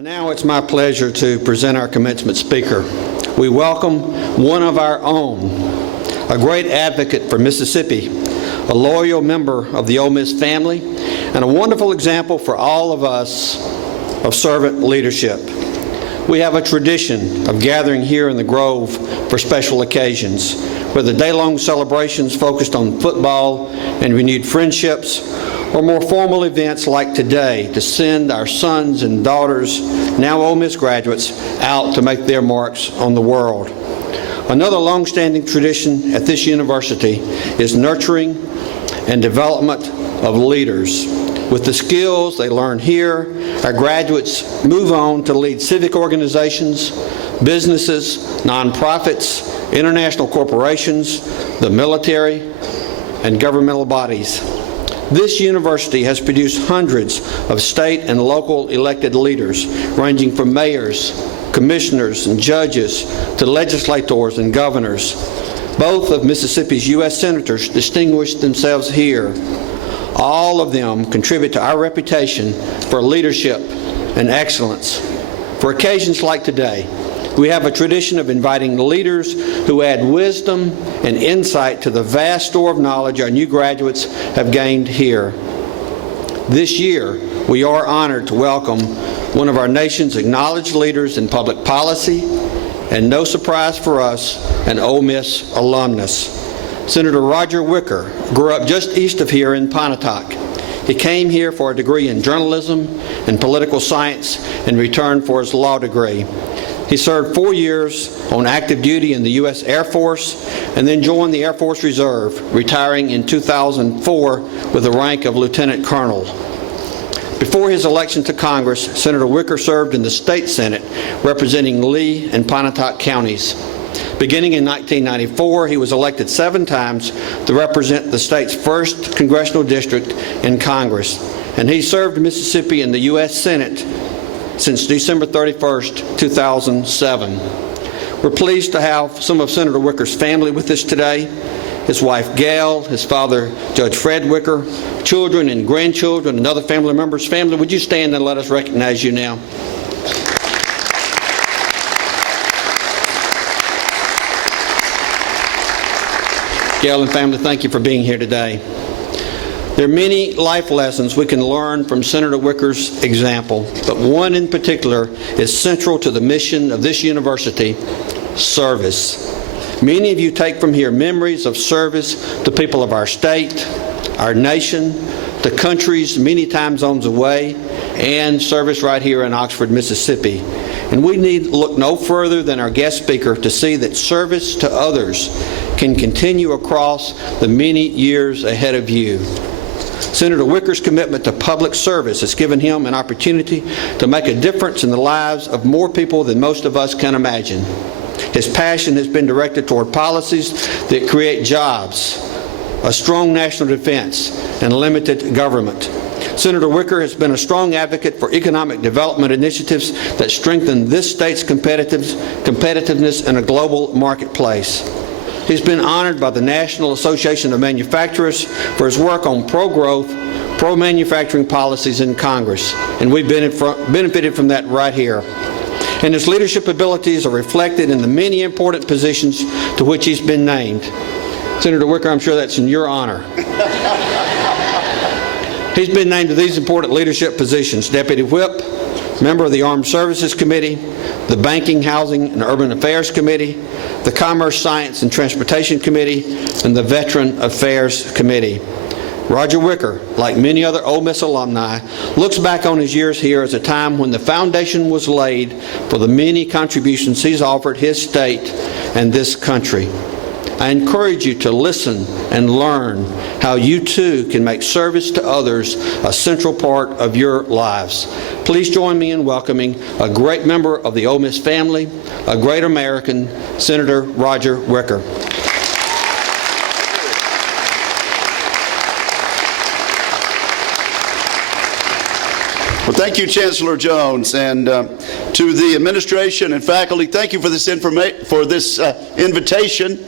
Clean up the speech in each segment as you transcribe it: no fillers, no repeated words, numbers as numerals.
Now it's my pleasure to present our commencement speaker. We welcome one of our own, a great advocate for Mississippi, a loyal member of the Ole Miss family, and a wonderful example for all of us of servant leadership. We have a tradition of gathering here in the Grove for special occasions, whether day-long celebrations focused on football and renewed friendships, or more formal events like today to send our sons and daughters, now Ole Miss graduates, out to make their marks on the world. Another long-standing tradition at this university is nurturing and development of leaders. With the skills they learn here, our graduates move on to lead civic organizations, businesses, nonprofits, international corporations, the military, and governmental bodies. This university has produced hundreds of state and local elected leaders, ranging from mayors, commissioners, and judges to legislators and governors. Both of Mississippi's U.S. senators distinguished themselves here. All of them contribute to our reputation for leadership and excellence. For occasions like today, we have a tradition of inviting leaders who add wisdom and insight to the vast store of knowledge our new graduates have gained here. This year, we are honored to welcome one of our nation's acknowledged leaders in public policy, and no surprise for us, an Ole Miss alumnus. Senator Roger Wicker grew up just east of here in Pontotoc. He came here for a degree in journalism and political science in return for his law degree. He served 4 years on active duty in the U.S. Air Force and then joined the Air Force Reserve, retiring in 2004 with the rank of Lieutenant Colonel. Before his election to Congress, Senator Wicker served in the state Senate representing Lee and Pontotoc counties. Beginning in 1994, he was elected 7 times to represent the state's 1st congressional district in Congress, and he served Mississippi in the U.S. Senate since December 31st, 2007. We're pleased to have some of Senator Wicker's family with us today. His wife Gail, his father Judge Fred Wicker, children and grandchildren, and other family members. Family, would you stand and let us recognize you now? Gail and family, thank you for being here today. There are many life lessons we can learn from Senator Wicker's example, but one in particular is central to the mission of this university: service. Many of you take from here memories of service to people of our state, our nation, to countries many time zones away, and service right here in Oxford, Mississippi. And we need look no further than our guest speaker to see that service to others can continue across the many years ahead of you. Senator Wicker's commitment to public service has given him an opportunity to make a difference in the lives of more people than most of us can imagine. His passion has been directed toward policies that create jobs, a strong national defense, and limited government. Senator Wicker has been a strong advocate for economic development initiatives that strengthen this state's competitiveness in a global marketplace. He's been honored by the National Association of Manufacturers for his work on pro-growth, pro-manufacturing policies in Congress, and we've benefited from that right here. And his leadership abilities are reflected in the many important positions to which he's been named. Senator Wicker, I'm sure that's in your honor. He's been named to these important leadership positions: Deputy Whip, member of the Armed Services Committee, the Banking, Housing, and Urban Affairs Committee, the Commerce, Science, and Transportation Committee, and the Veteran Affairs Committee. Roger Wicker, like many other Ole Miss alumni, looks back on his years here as a time when the foundation was laid for the many contributions he's offered his state and this country. I encourage you to listen and learn how you too can make service to others a central part of your lives. Please join me in welcoming a great member of the Ole Miss family, a great American, Senator Roger Wicker. Well, thank you, Chancellor Jones, and to the administration and faculty, thank you for this invitation.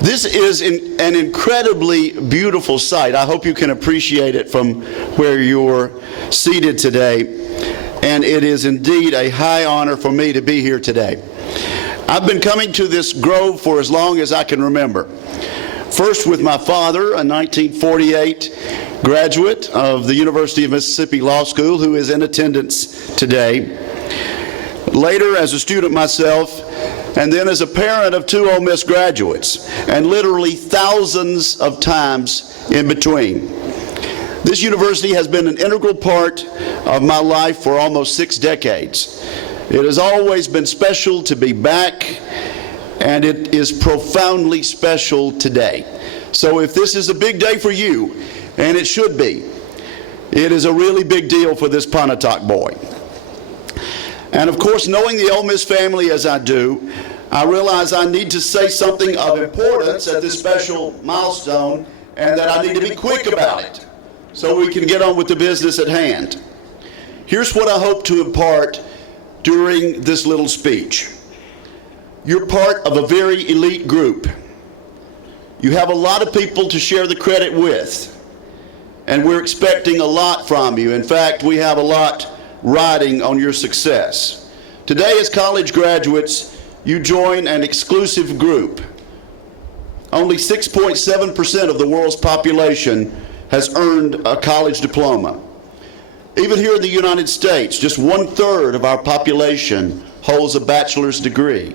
This is an incredibly beautiful sight. I hope you can appreciate it from where you're seated today. and it is indeed a high honor for me to be here today. I've been coming to this grove for as long as I can remember. First with my father, a 1948 graduate of the University of Mississippi Law School, who is in attendance today. Later as a student myself, and then as a parent of 2 Ole Miss graduates, and literally thousands of times in between. This university has been an integral part of my life for almost 6 decades. It has always been special to be back, and it is profoundly special today. So if this is a big day for you, and it should be, it is a really big deal for this Pontotoc boy. And of course, knowing the Ole Miss family as I do, I realize I need to say something of importance at this special milestone, and that I need to be quick about it so we can get on with the business at hand. Here's what I hope to impart during this little speech. You're part of a very elite group. You have a lot of people to share the credit with, and we're expecting a lot from you. In fact, we have a lot riding on your success. Today, as college graduates, you join an exclusive group. Only 6.7% of the world's population has earned a college diploma. Even here in the United States, just 1/3 of our population holds a bachelor's degree.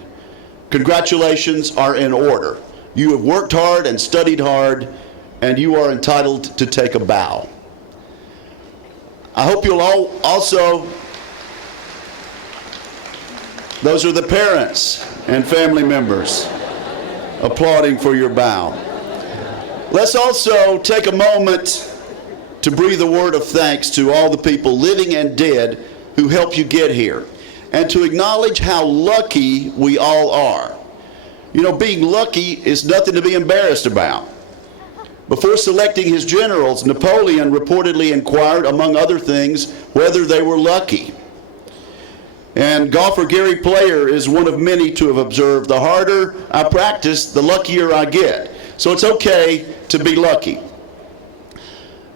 Congratulations are in order. You have worked hard and studied hard, and you are entitled to take a bow. I hope you'll all also, those are the parents and family members applauding for your bow. Let's also take a moment to breathe a word of thanks to all the people living and dead who helped you get here, and to acknowledge how lucky we all are. You know, being lucky is nothing to be embarrassed about. Before selecting his generals, Napoleon reportedly inquired, among other things, whether they were lucky. And golfer Gary Player is one of many to have observed, the harder I practice, the luckier I get. So it's okay to be lucky.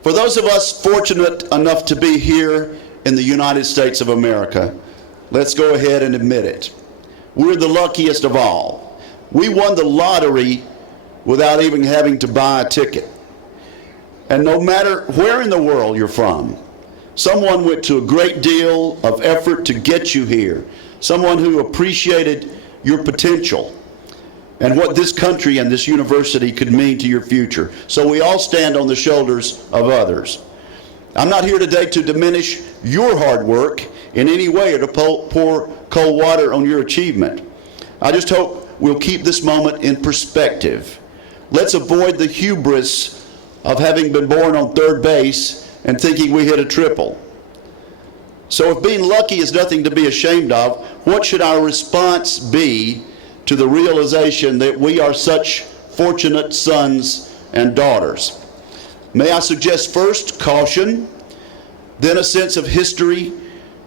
For those of us fortunate enough to be here in the United States of America, let's go ahead and admit it. We're the luckiest of all. We won the lottery without even having to buy a ticket. And no matter where in the world you're from, someone went to a great deal of effort to get you here. Someone who appreciated your potential and what this country and this university could mean to your future. So we all stand on the shoulders of others. I'm not here today to diminish your hard work in any way or to pour cold water on your achievement. I just hope we'll keep this moment in perspective. Let's avoid the hubris of having been born on third base and thinking we hit a triple. So if being lucky is nothing to be ashamed of, what should our response be to the realization that we are such fortunate sons and daughters? May I suggest first caution, then a sense of history,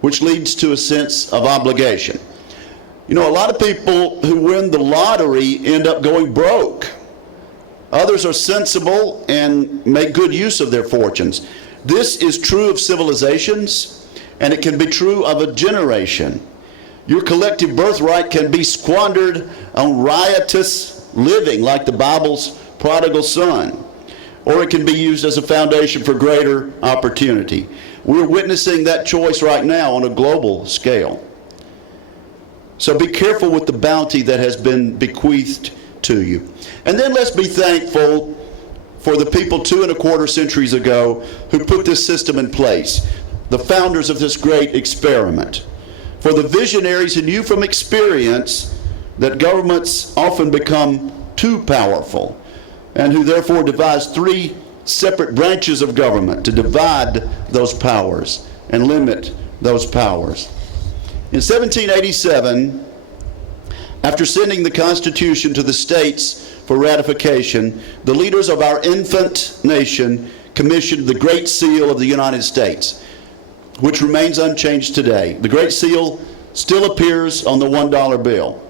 which leads to a sense of obligation. You know, a lot of people who win the lottery end up going broke. Others are sensible and make good use of their fortunes. This is true of civilizations, and it can be true of a generation. Your collective birthright can be squandered on riotous living, like the Bible's prodigal son, or it can be used as a foundation for greater opportunity. We're witnessing that choice right now on a global scale. So be careful with the bounty that has been bequeathed to you. And then let's be thankful for the people 2¼ centuries ago who put this system in place, the founders of this great experiment. For the visionaries who knew from experience that governments often become too powerful, and who therefore devised 3 separate branches of government to divide those powers and limit those powers. In 1787, after sending the Constitution to the states for ratification, the leaders of our infant nation commissioned the Great Seal of the United States, which remains unchanged today. The Great Seal still appears on the $1 bill.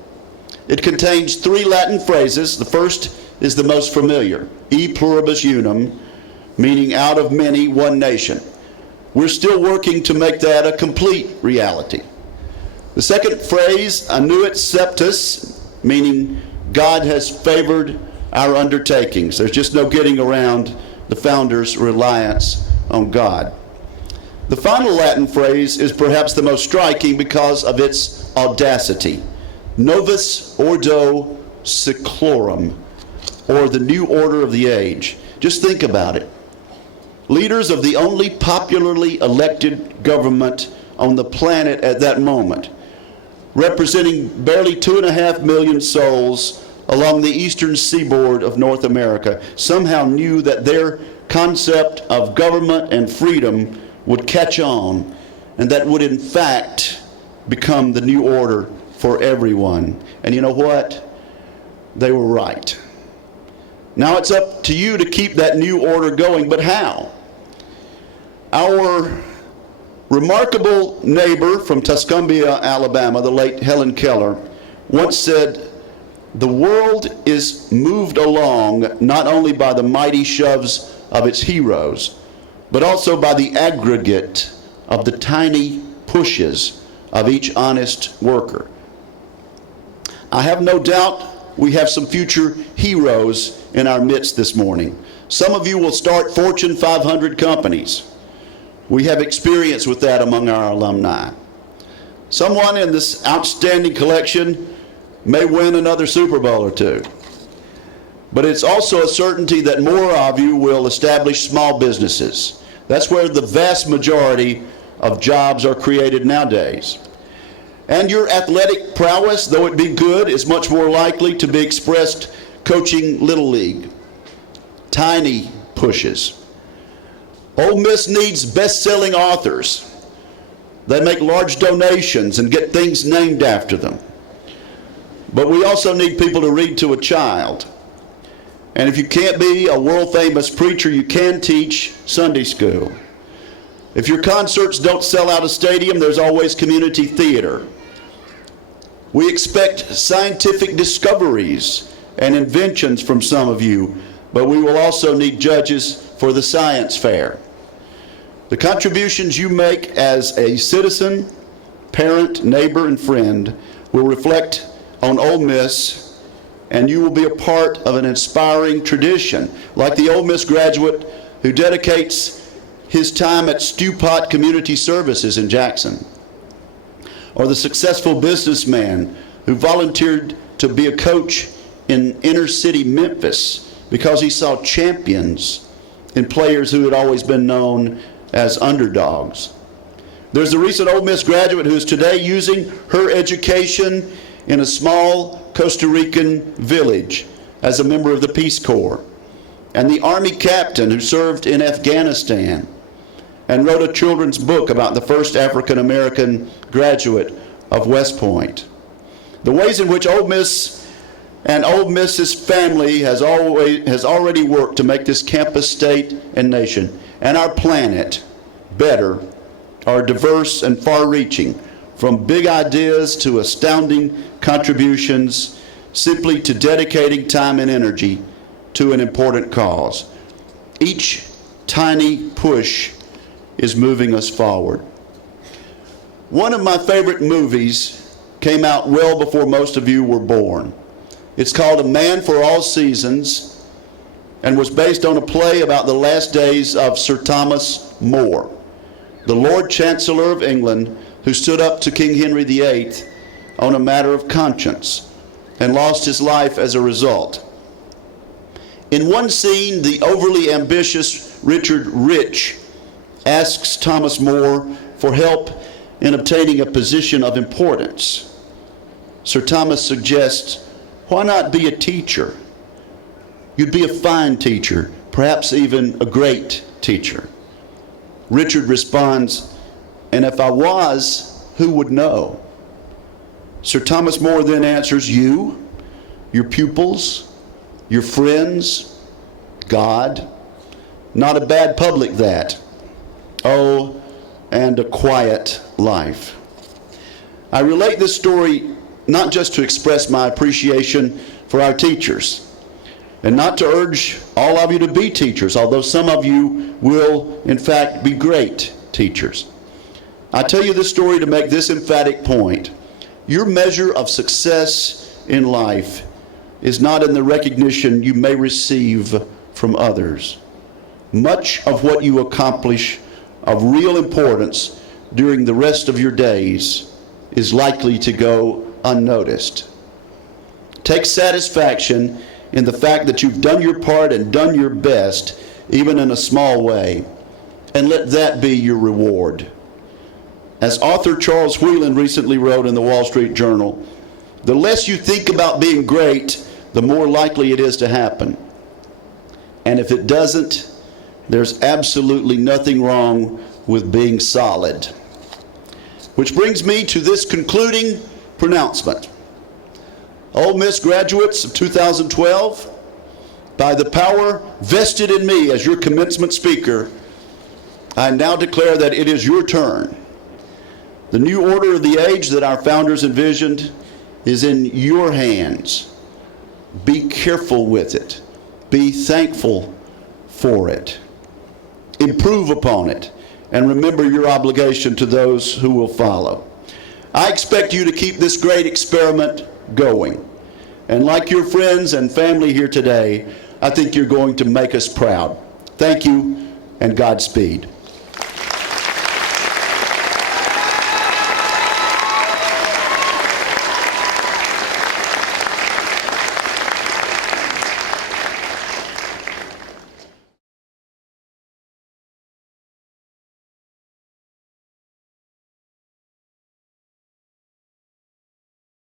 It contains 3 Latin phrases. The first is the most familiar, e pluribus unum, meaning out of many, one nation. We're still working to make that a complete reality. The second phrase, annuit septus, meaning God has favored our undertakings. There's just no getting around the founders' reliance on God. The final Latin phrase is perhaps the most striking because of its audacity. Novus Ordo Seclorum, or the new order of the age. Just think about it. Leaders of the only popularly elected government on the planet at that moment, representing barely 2.5 million souls along the eastern seaboard of North America, somehow knew that their concept of government and freedom would catch on, and that would in fact become the new order for everyone. And you know what? They were right. Now it's up to you to keep that new order going, but how? Our remarkable neighbor from Tuscumbia, Alabama, the late Helen Keller, once said, "The world is moved along not only by the mighty shoves of its heroes, but also by the aggregate of the tiny pushes of each honest worker." I have no doubt we have some future heroes in our midst this morning. Some of you will start Fortune 500 companies. We have experience with that among our alumni. Someone in this outstanding collection may win another Super Bowl or two. But it's also a certainty that more of you will establish small businesses. That's where the vast majority of jobs are created nowadays. And your athletic prowess, though it be good, is much more likely to be expressed coaching Little League. Tiny pushes. Ole Miss needs best-selling authors. They make large donations and get things named after them. But we also need people to read to a child. And if you can't be a world-famous preacher, you can teach Sunday school. If your concerts don't sell out a stadium, there's always community theater. We expect scientific discoveries and inventions from some of you, but we will also need judges for the science fair. The contributions you make as a citizen, parent, neighbor, and friend will reflect on Ole Miss, and you will be a part of an inspiring tradition, like the Ole Miss graduate who dedicates his time at Stewpot Community Services in Jackson, or the successful businessman who volunteered to be a coach in inner city Memphis because he saw champions in players who had always been known as underdogs. There's the recent Ole Miss graduate who is today using her education in a small Costa Rican village as a member of the Peace Corps, and the Army captain who served in Afghanistan and wrote a children's book about the first African American graduate of West Point. The ways in which Ole Miss and Ole Miss's family has already worked to make this campus, state, and nation, and our planet better are diverse and far-reaching, from big ideas to astounding contributions, simply to dedicating time and energy to an important cause. Each tiny push is moving us forward. One of my favorite movies came out well before most of you were born. It's called A Man for All Seasons and was based on a play about the last days of Sir Thomas More, the Lord Chancellor of England, who stood up to King Henry VIII on a matter of conscience and lost his life as a result. In one scene, the overly ambitious Richard Rich asks Thomas More for help in obtaining a position of importance. Sir Thomas suggests, "Why not be a teacher? You'd be a fine teacher, perhaps even a great teacher." Richard responds, "And if I was, who would know?" Sir Thomas More then answers, "You, your pupils, your friends, God. Not a bad public that. Oh, and a quiet life." I relate this story not just to express my appreciation for our teachers, and not to urge all of you to be teachers, although some of you will, in fact, be great teachers. I tell you this story to make this emphatic point. Your measure of success in life is not in the recognition you may receive from others. Much of what you accomplish of real importance during the rest of your days is likely to go unnoticed. Take satisfaction in the fact that you've done your part and done your best, even in a small way, and let that be your reward. As author Charles Whelan recently wrote in the Wall Street Journal, the less you think about being great, the more likely it is to happen. And if it doesn't, there's absolutely nothing wrong with being solid. Which brings me to this concluding pronouncement. Ole Miss graduates of 2012, by the power vested in me as your commencement speaker, I now declare that it is your turn. The new order of the age that our founders envisioned is in your hands. Be careful with it. Be thankful for it. Improve upon it. And remember your obligation to those who will follow. I expect you to keep this great experiment going. And like your friends and family here today, I think you're going to make us proud. Thank you, and Godspeed.